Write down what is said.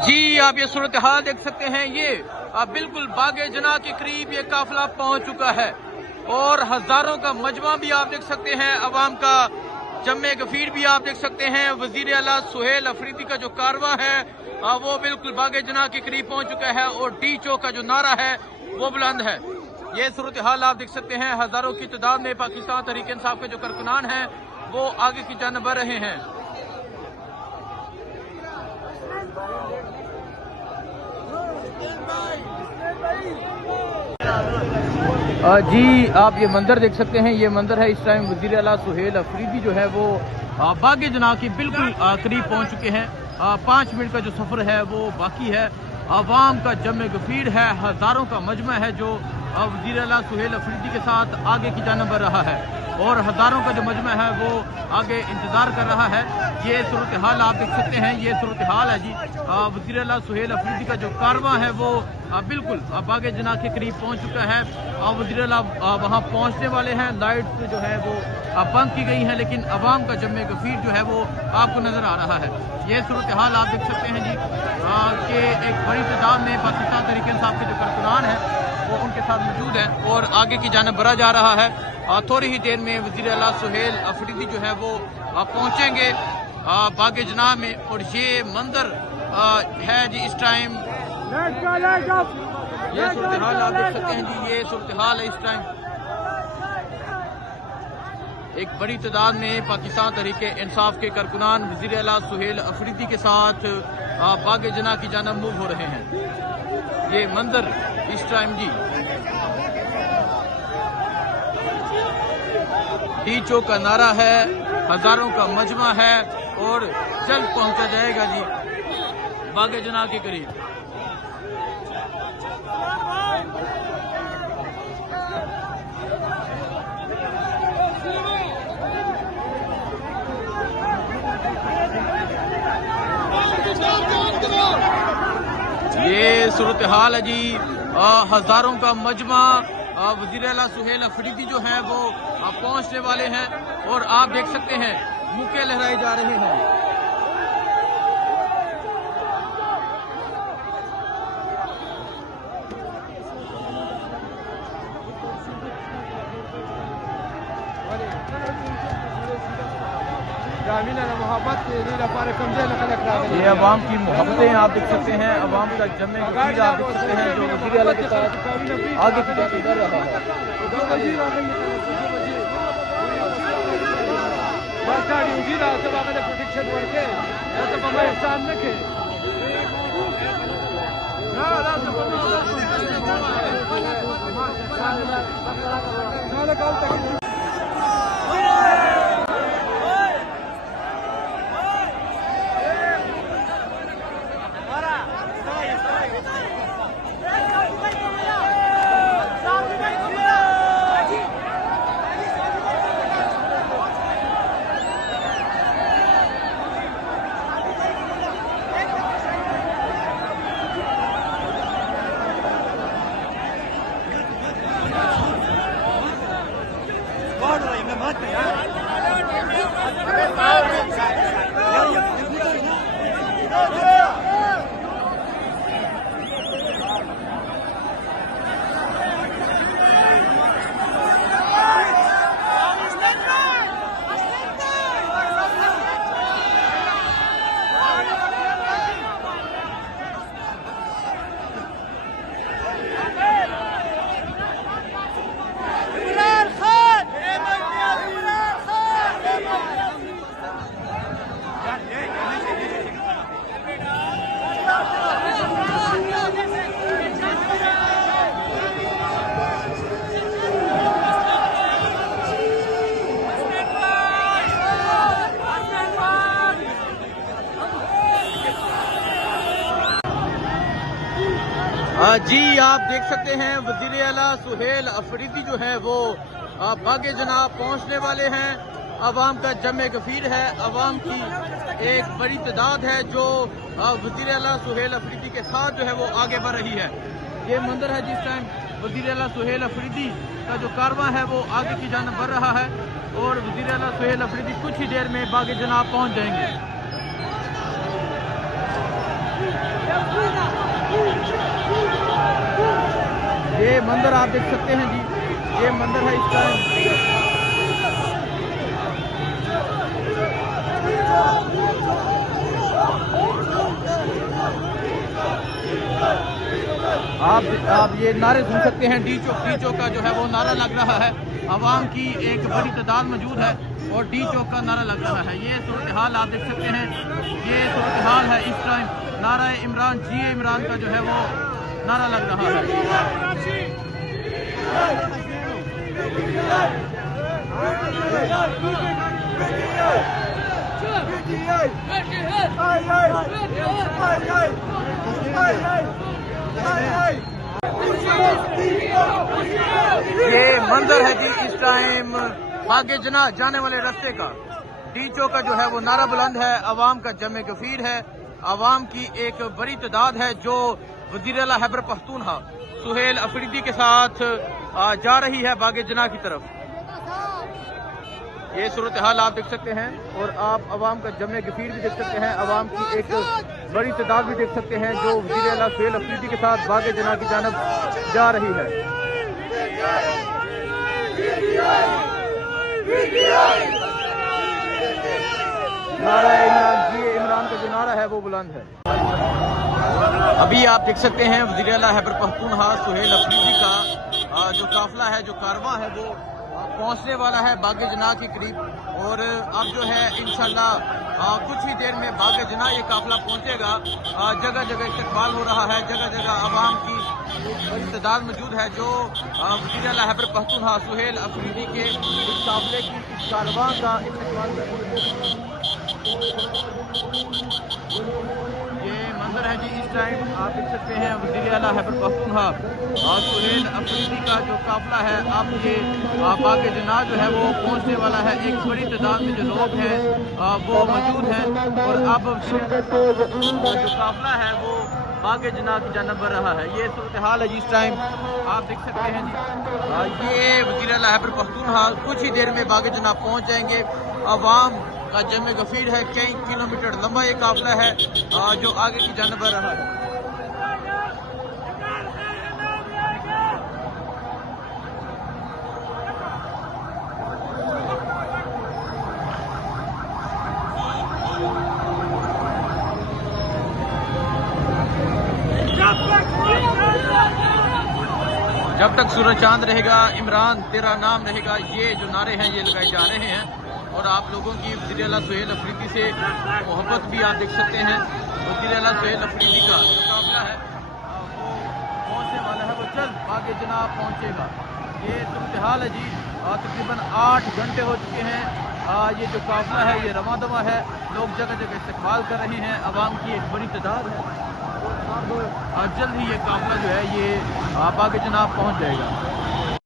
जी आप ये सूरत हाल देख सकते हैं। ये बिल्कुल बागे जना के करीब ये काफिला पहुंच चुका है और हजारों का मजमा भी आप देख सकते हैं। अवाम का जम्मे गफीर भी आप देख सकते हैं। वजीर आला सुहेल अफरीदी का जो कारवा है वो बिल्कुल बागे जना के करीब पहुंच चुका है और डी चौक का जो नारा है वो बुलंद है। ये सूरत हाल आप देख सकते हैं। हजारों की तादाद में पाकिस्तान तहरीक इंसाफ के जो कारकुनान हैं वो आगे की जानिब बढ़ रहे हैं। जी आप ये मंजर देख सकते हैं। ये मंजर है इस टाइम वजीर आला सुहेल अफरीदी जो है वो बागे जना के बिल्कुल करीब पहुंच चुके हैं। 5 मिनट का जो सफर है वो बाकी है। अवाम का जमे गफीर है, हजारों का मजमा है जो वजीर आला सुहेल अफरीदी के साथ आगे की जानिब बढ़ रहा है और हजारों का जो मजमा है वो आगे इंतजार कर रहा है। ये सूरत हाल आप देख सकते हैं। ये सूरत हाल है जी। वजीर आला सुहेल अफरीदी का जो कारवां है वो बिल्कुल बागे जना के करीब पहुंच चुका है। वजीर आला वहां पहुंचने वाले हैं। लाइट जो है वो बंद की गई है लेकिन अवाम का जमे गफीर जो है वो आपको नजर आ रहा है। ये सूरत हाल आप देख सकते हैं जी कि एक बड़ी तादाद में पाकिस्तान तहरीक इंसाफ के जो कारकुनान है वो उनके साथ मौजूद है और आगे की जानिब बढ़ा जा रहा है। थोड़ी ही देर में वजीर आला सुहेल अफरीदी जो है वो पहुंचेंगे बागे जना में और ये मंजर है जी इस टाइम। ये सूरत हाल आप देख सकते हैं जी। ये सूरत हाल है इस टाइम। एक बड़ी तादाद में पाकिस्तान तहरीक इंसाफ के कारकुनान वजीर आला सुहेल अफरीदी के साथ बागे जना की जानिब मूव हो रहे हैं। ये मंजर इस टाइम जी। डी चौक का नारा है, हजारों का मजमा है और जल्द पहुंचा जाएगा जी बागे जना के करीब। ये सूरत हाल है जी। हजारों का मजमा वजीर आला सुहेल अफरीदी जो है वो पहुंचने वाले हैं और आप देख सकते हैं मुक्के लहराए जा रहे हैं। ये अवाम की मोहब्बतें आप देख सकते हैं। अवाम का जमे गफीर आप देख सकते हैं जो वजीर आला के साथ आगे की जानिब बढ़ रहा है। जी आप देख सकते हैं वज़ीर आला सुहेल अफरीदी जो है वो बागे जनाब पहुंचने वाले हैं। अवाम का जमे गफीर है, अवाम की एक बड़ी तादाद है जो वज़ीर आला सुहेल अफरीदी के साथ जो है वो आगे बढ़ रही है। ये मंदिर है जिस टाइम वज़ीर आला सुहेल अफरीदी का जो कारवां है वो आगे की जानिब बढ़ रहा है और वज़ीर आला सुहेल अफरीदी कुछ ही देर में बागे जनाब पहुंच जाएंगे। ये मंदिर आप देख सकते हैं जी, ये मंदिर है इस टाइम। आप ये नारे सुन सकते हैं, डी चौक का जो है वो नारा लग रहा है। अवाम की एक बड़ी तादाद मौजूद है और डी चौक का नारा लग रहा है। ये सूरत हाल आप देख सकते हैं, ये सूरत हाल है इस टाइम। नारा इमरान जी इमरान का जो है वो नारा लग रहा है। ये मंदिर है जी इस टाइम बागे जना जाने वाले रास्ते का। डी चौक का जो है वो नारा बुलंद है, अवाम का जमे गफीर है, अवाम की एक बड़ी तादाद है जो वज़ीर आला खैबर पख्तूनख्वा सुहेल अफरीदी के साथ जा रही है बागे जना की तरफ। ये सूरत हाल आप देख सकते हैं और आप अवाम का जमे गफीर भी देख सकते हैं, अवाम की एक बड़ी तादाद भी देख सकते हैं जो वज़ीर आला सुहेल अफरीदी के साथ बागे जना की जानब जा रही है। नारा इमरान जी इमरान का जो नारा है वो बुलंद है। अभी आप देख सकते हैं वज़ीर आला खैबर पख्तूनख्वा सुहेल अफरीदी का जो काफिला है, जो कारवां है वो पहुंचने वाला है बागे जना के करीब और अब जो है इंशाल्लाह कुछ ही देर में बागे जना ये काफिला पहुंचेगा। जगह जगह इस्तकबाल हो रहा है, जगह जगह अवाम की बड़ी तादाद मौजूद है जो वज़ीर आला खैबर पख्तूनख्वा सुहेल अफरीदी के इस काफिले की इस कारवां का इस्तकबाल कर रही है। ये मंदिर है जी इस टाइम आप देख सकते हैं वज़ीर आला खैबर पख्तूनख्वा और सुहेल अफरीदी का जो काफिला है अब ये बागे जना जो है वो पहुंचने वाला है। एक बड़ी तादाद में जो लोग हैं वो मौजूद हैं और अब जो काफिला है वो बागे जना की जानब बढ़ रहा है। ये सूरत हाल है जी इस टाइम आप देख सकते हैं जी। ये वज़ीर आला खैबर पख्तूनख्वा कुछ ही देर में बागे जना पहुंच जाएंगे। अवाम का जमे गफीर है, कई किलोमीटर लंबा ये काफिला है जो आगे की जानब बढ़ रहा है। जब तक सूरज चांद रहेगा इमरान तेरा नाम रहेगा, ये जो नारे हैं ये लगाए जा रहे हैं और आप लोगों की वज़ीर आला सुहेल अफरीदी से मोहब्बत भी आप देख सकते हैं। वज़ीर आला सुहेल अफरीदी का जो काफिला है वो पहुंचने वाला है, वो जल्द बागे जना पहुंचेगा। ये सूरत हाल है जी, तकरीबन 8 घंटे हो चुके हैं। ये जो काफिला है ये रवा दवा है, लोग जगह जगह इस्तकबाल कर रहे हैं, अवाम की एक बड़ी तादाद है। अब जल्द ही ये काफिला जो है ये बागे जना पहुंच जाएगा।